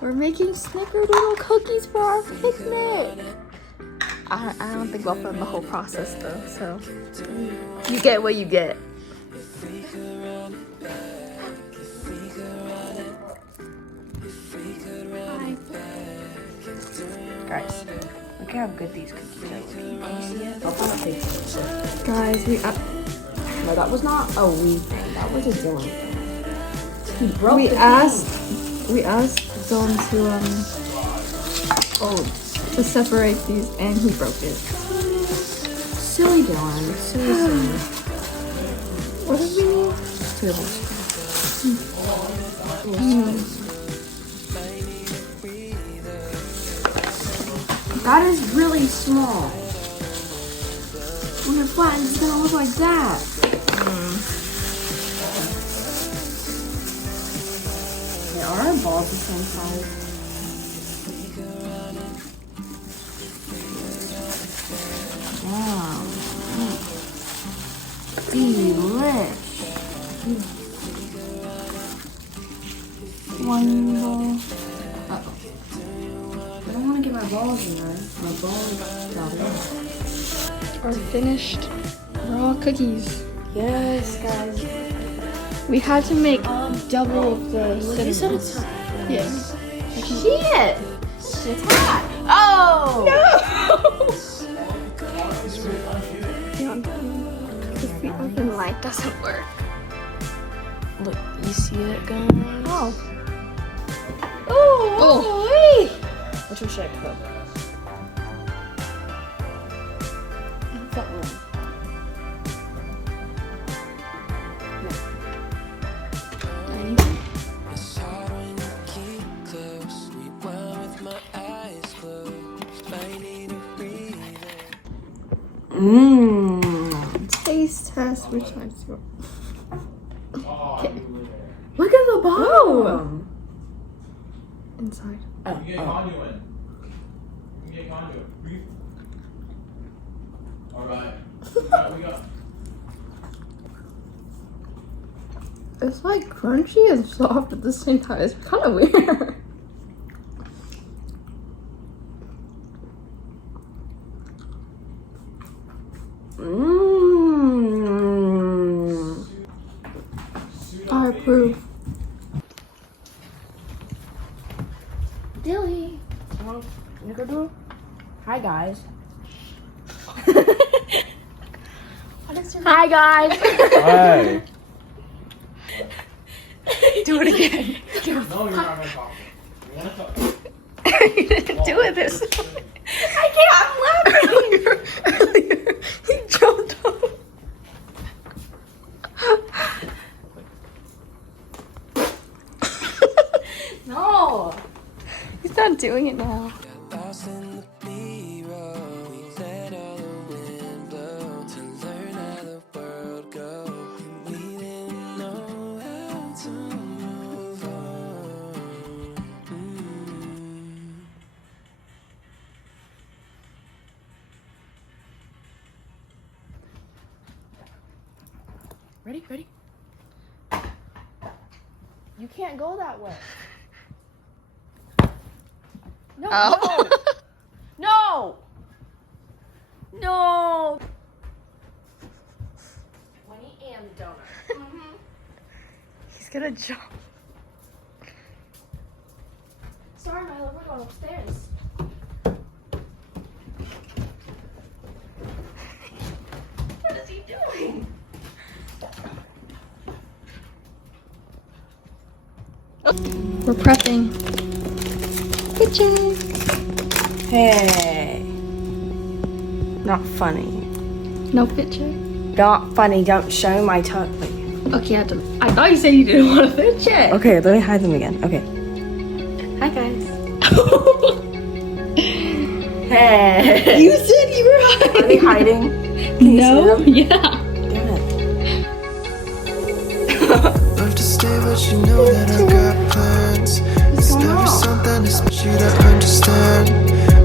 We're making snickerdoodle cookies for our picnic. I don't think I'll film the whole process though, so you get what you get. Hi. Guys, look how good these cookies are looking. Can you see it? I'll put a picture. Guys, No, that was not a we thing. That was a Dylan thing. He broke we the asked Dylan to separate these, and he broke it. Silly Dylan. Silly. What did we need? That is really small. When it flattens, it's gonna look like that. Okay, are our balls the same size? Wow. Delish. One ball. Uh-oh. I don't want to get my balls in there. My balls got it. Our finished raw cookies. Yes, guys. We had to make double of the You said cinnamon. it's hot. Yeah. Shit! It's hot. Oh! Because the oven light doesn't work. Look, you see it, guys? Oh. Oh! Hey! Which one should I put? That one. Taste test. Which one's yours? Okay. Look at the bottom! Inside. You can get conduit. You can get conduit. Alright. We got. It's like crunchy and soft at the same time. It's kind of weird. I approve. Dilly. Snickerdoodle? Hi, guys. Hi guys. Hi. Do it again. No, you're not gonna talk. You wanna talk? You didn't do it this way. I can't. I'm laughing. Earlier, he jumped off. No! He's not doing it now. Ready? Ready? You can't go that way. No, Oh. no! No! 20 and donut. He's gonna jump. Sorry, Milo, we're going upstairs. What is he doing? We're prepping. Kitchen. Hey. Not funny. No picture. Not funny. Don't show my tongue. Okay, I thought you said you didn't want a picture. Okay, let me hide them again. Okay. Hi, guys. Hey. You said you were hiding. Are they hiding? Can you No. see them? Yeah. Damn it. Love to stay, but you know that I've got plans. It's never something to expect you to understand.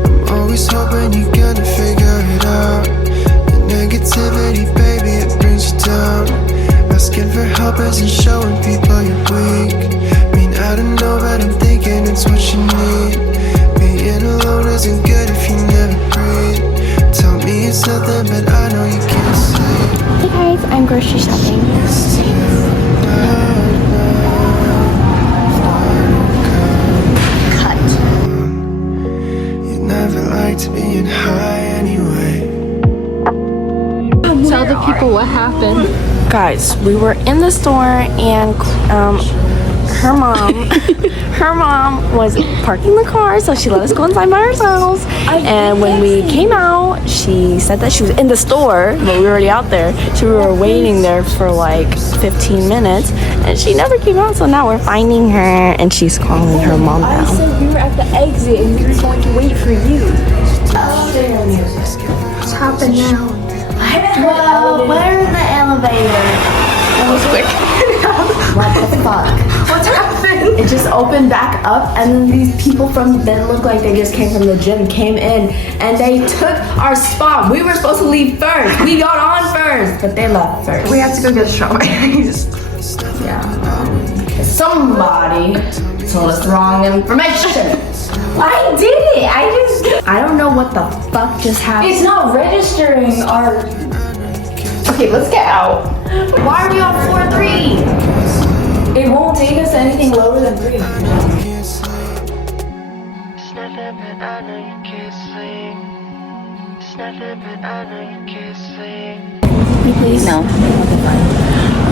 I'm always hoping you're gonna figure it out. The negativity, baby, it brings you down. Asking for help isn't showing people you're weak. I mean, I don't know, but I'm thinking it's what you to being high anyway. Tell the people what happened. Guys, we were in the store and her mom was parking the car, so she let us go inside by ourselves. And when we came out, she said that she was in the store, but we were already out there. So we were waiting there for like 15 minutes, and she never came out. So now we're finding her, and she's calling her mom now. I said we were at the exit and we were going to wait for you. What's happened now? Well, we're in the elevator. That was quick. What the fuck? What's happened? It just opened back up, and then these people that looked like they just came from the gym came in, and they took our spot. We were supposed to leave first. We got on first, but they left first. We have to go get strawberries. Somebody told us the wrong information. I did it. I don't know what the fuck just happened. It's not registering our. Okay, let's get out. Why are we on floor 3? It won't take us anything lower than 3. It's nothing but I know you can't sleep. It's nothing but I know you can't sleep. Please? No.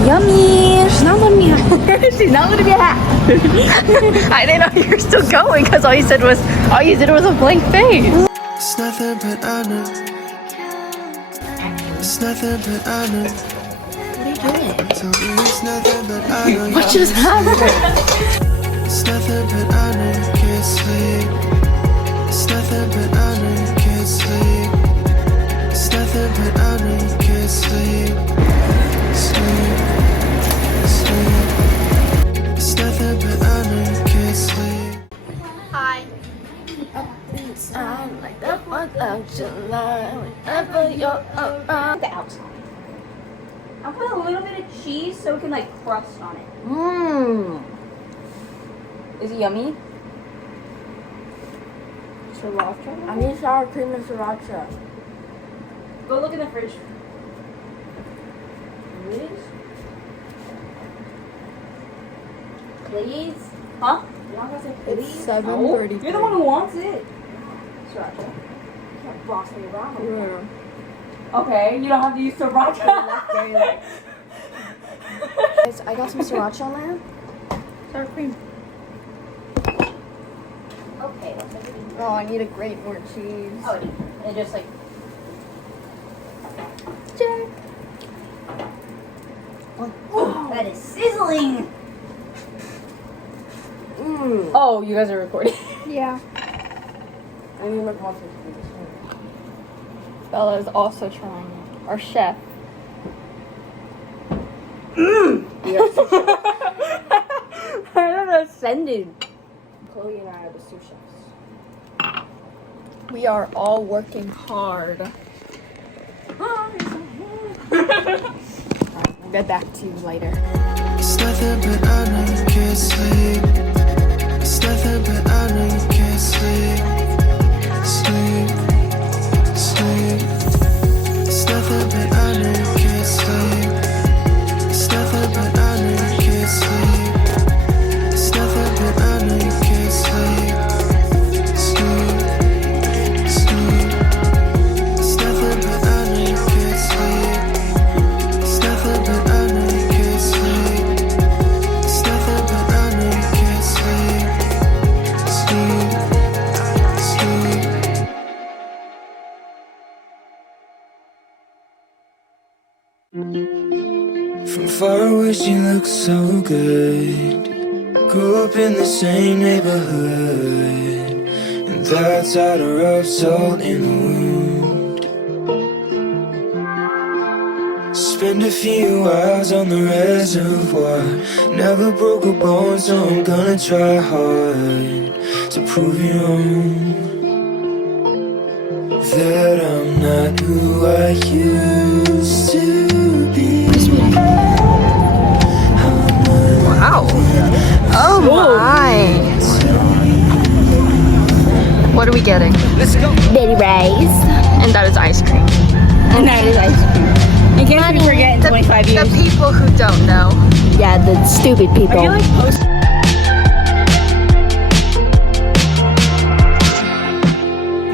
Yummy! She's not letting me have. She's not letting me have. I didn't know you were still going because all you did was a blank face. It's nothing but I know. It's nothing but I know. Tell me it's nothing but I know. What just happened? It's nothing but I know you can't sleep. It's nothing but I know you can't sleep. It's nothing but I know you can't sleep. Sleep, sleep. It's nothing but I know you can't sleep. Hi. I'm like the 4th of July. Whenever you're around. I'll put a little bit of cheese so it can like crust on it. Mmm. Is it yummy? Sriracha? I need sour cream and sriracha. Go look in the fridge. Please? Huh? You're not gonna say please? It's 7:30. You're the one who wants it. Sriracha. You can't boss me around. Okay, you don't have to use sriracha. I got some sriracha on there. Sour cream. Okay, let's make it. Oh, I need to grate more cheese. Oh, and just like. Oh, that is sizzling. Oh, you guys are recording. Yeah. I need my coffee. Bella is also trying. Our chef. I'm ascended. Chloe and I are the sous chefs. We are all working hard. I'll get back to you later. It's nothing but I know you can't sleep. It's nothing but I know you can't sleep. Sleep, sleep. It's nothing but I know you can't sleep. It's nothing but I know you can't sleep. It's nothing but I know you can't sleep. Sleep, sleep. It's nothing but I know you can't sleep. It's nothing but I know you can't sleep. It's nothing but I know you can't sleep. Sleep, sleep. From far away she looks so good. Grew up in the same neighborhood, and that's how to rub salt in the wound. Spend a few hours on the reservoir. Never broke a bone, so I'm gonna try hard to prove you wrong. That I'm not who I used to be. Wow. Oh my. What are we getting? Baby rice. And that is ice cream. And that is ice cream. In case we forget in 25 years. The people who don't know. Yeah, the stupid people. Are you like posting?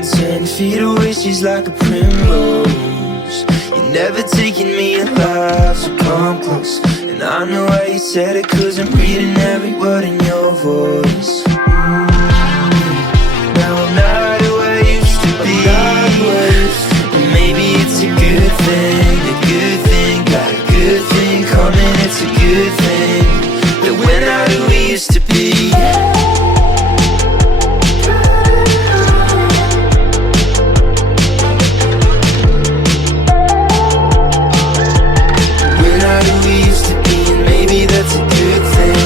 Send feet away, she's like a primrose. You're never taking me alive, so come close. And I know why you said it, 'cause I'm reading every word in your voice. Now I'm not who I used to be, and maybe it's a good thing, a good thing. Got a good thing coming, it's a good thing that we're not who we used to be. We're not who we used to be, and maybe that's a good thing.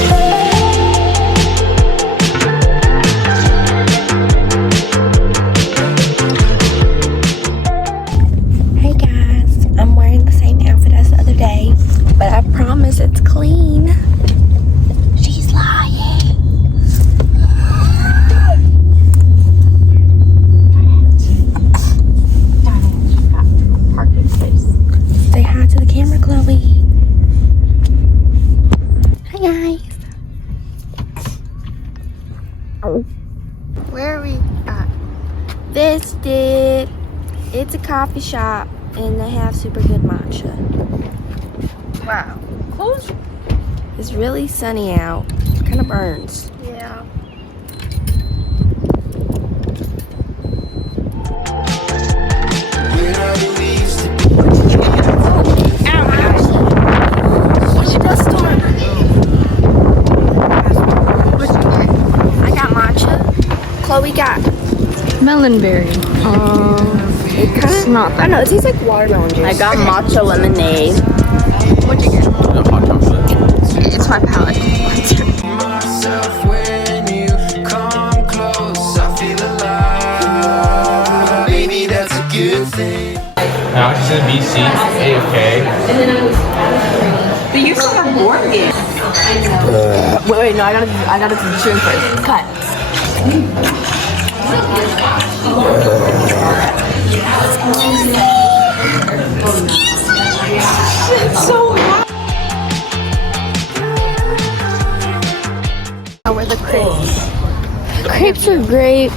Hey guys, I'm wearing the same outfit as the other day, but I promise it's clean. She's lying. Parking space. Say hi to the camera, Chloe. Hi guys. Where are we at? Visited. It's a coffee shop and they have super good matcha. Wow. Close. It's really sunny out. It kind of burns. Yeah. We're not who we used to be. I got matcha. Chloe got Melonberry. it kind of Not I don't know, it tastes like watermelon juice. I got matcha lemonade. What'd you get? Hot chocolate. It's my palate. Myself when you come close, I feel alive. Maybe that's a good thing. Now she's in BC, AFK. They used to have board games. Wait, no, I gotta do the chewing first. Cut. How were the crepes? Crepes are great,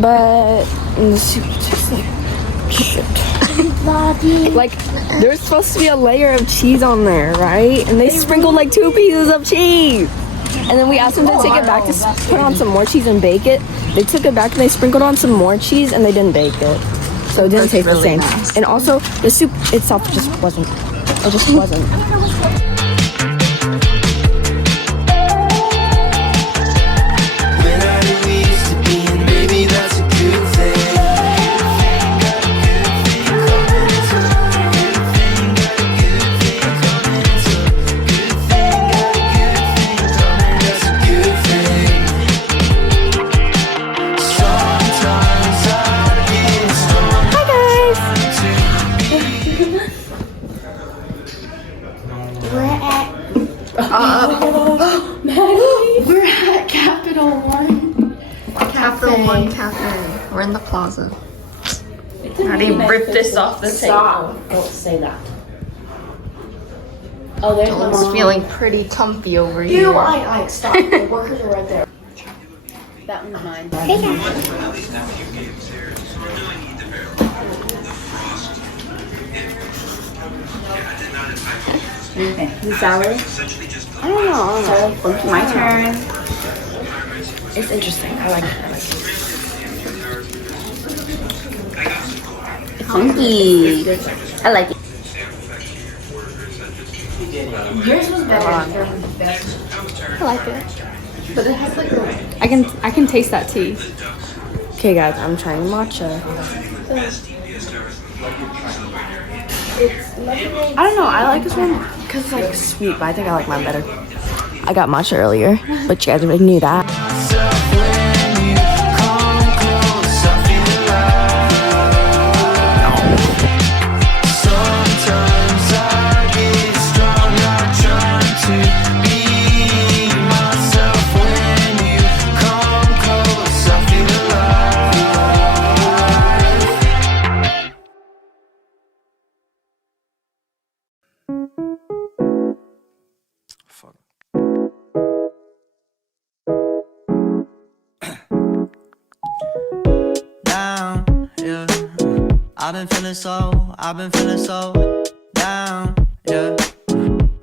but the soup just like there's supposed to be a layer of cheese on there, right? And they sprinkled like 2 pieces of cheese. And then we asked them to take it back to put on some more cheese and bake it. They took it back and they sprinkled on some more cheese and they didn't bake it. So it didn't taste the same. And also the soup itself just wasn't. It just wasn't. We're not who we used to be, and maybe that's a good thing. Capital One Cafe. We're in the plaza. How do you rip this off the Stop. table? Don't say that. Oh, there's Dylan's feeling pretty comfy over here. Stop. The workers are right there. that one's mine. Okay, the sour. I don't know. My turn. It's interesting. I like it. Funky. I like it. Yours was better. I like it. But it has like a... I can taste that tea. Okay, guys, I'm trying matcha. I don't know. I like this one because it's like sweet, but I think I like mine better. I got matcha earlier, but you guys already knew that. I've been feeling so down, yeah.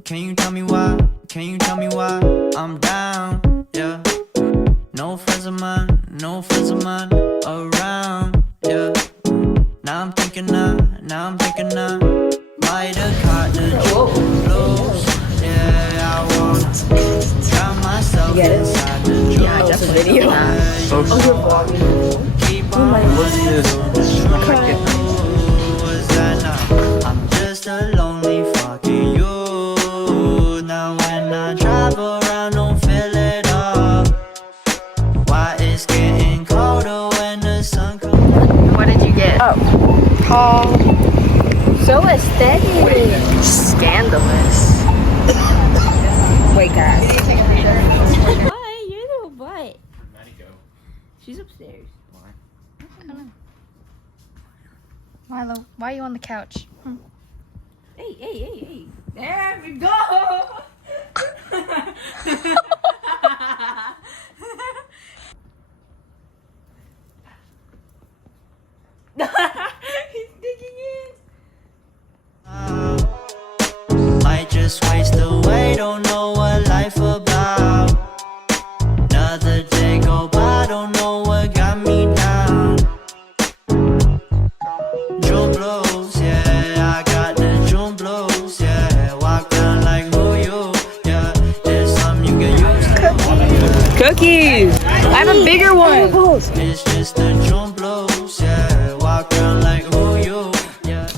Can you tell me why? Can you tell me why I'm down, yeah? No friends of mine around, yeah. Now I'm thinking I might have caught the blues. Yeah, I wanna drown myself inside the juice. Yeah, that's a video. Keep on was that not? I'm just a lonely fucking you. Now when I drive around, don't feel it all. Why it's getting colder when the sun comes. What did you get? Oh. So aesthetic. Scandalous. Wait, guys. Why? You're the what? Maddie, go. She's upstairs. Milo, why are you on the couch? Hey. There we go. He's digging in. Might just waste away, don't know what life about. Another day go by, don't know what got me down. June blues, yeah, I got the June blues, yeah. Walk down like who you, yeah. There's something you can use to. Cookies! I have a bigger one! It's just the June blues, yeah. Walk around like who you, yeah.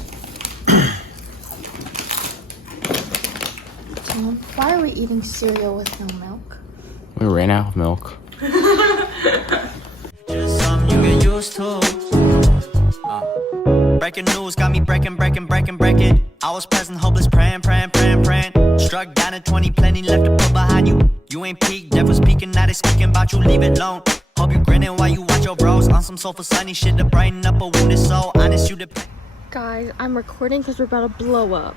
Why are we eating cereal with no milk? We ran out of milk. Just something you get used to. Breaking news got me breaking. I was present, hopeless, praying. Struck down at 20, plenty left to put behind you. You ain't peaked, never speaking, now they speaking about you, leave it alone. Hope you grinning while you watch your bros on some sofa sunny shit to brighten up a wounded soul. Honest, you depend. Guys, I'm recording because we're about to blow up.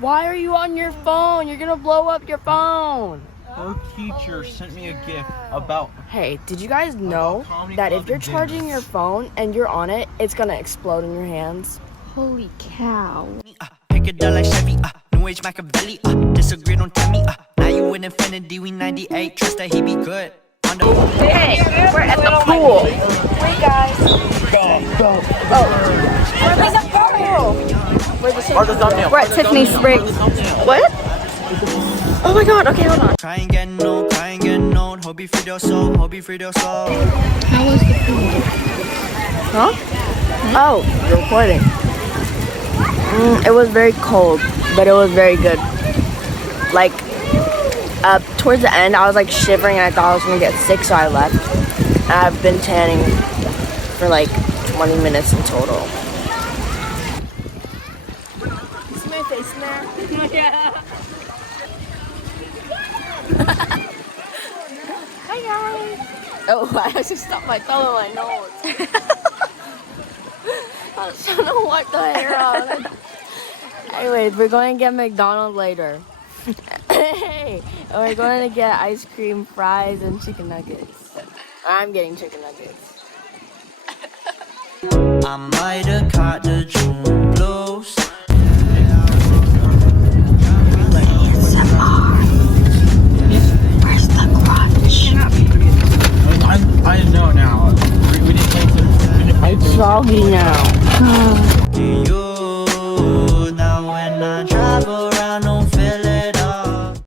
Why are you on your phone? You're gonna blow up your phone. Her teacher sent me a gift about. Hey, did you guys know that if you're charging your phone and you're on it, it's gonna explode in your hands? Holy cow. Pick it up like Chevy, New Age Machiavelli, disagree, don't tell me, now you in infinity, we 98, trust that he be good. Hey, we're at the pool. Wait, guys. We're at Tiffany Springs. What? Oh my god, okay, hold on. Cry and get no, hope you free your soul, How was the food? Huh? Oh, you're recording. It was very cold, but it was very good. Like, towards the end, I was like shivering and I thought I was gonna get sick, so I left. And I've been tanning for like 20 minutes in total. See my face in there? Yeah. Hi guys! Oh, I just stuck my thumb in my nose. I was trying to wipe the hair out. Anyways, we're going to get McDonald's later. Hey, and we're going to get ice cream, fries, and chicken nuggets. I'm getting chicken nuggets. I might have caught the June blues. Where's the crunch? I know now. We didn't take the. It's soggy now. You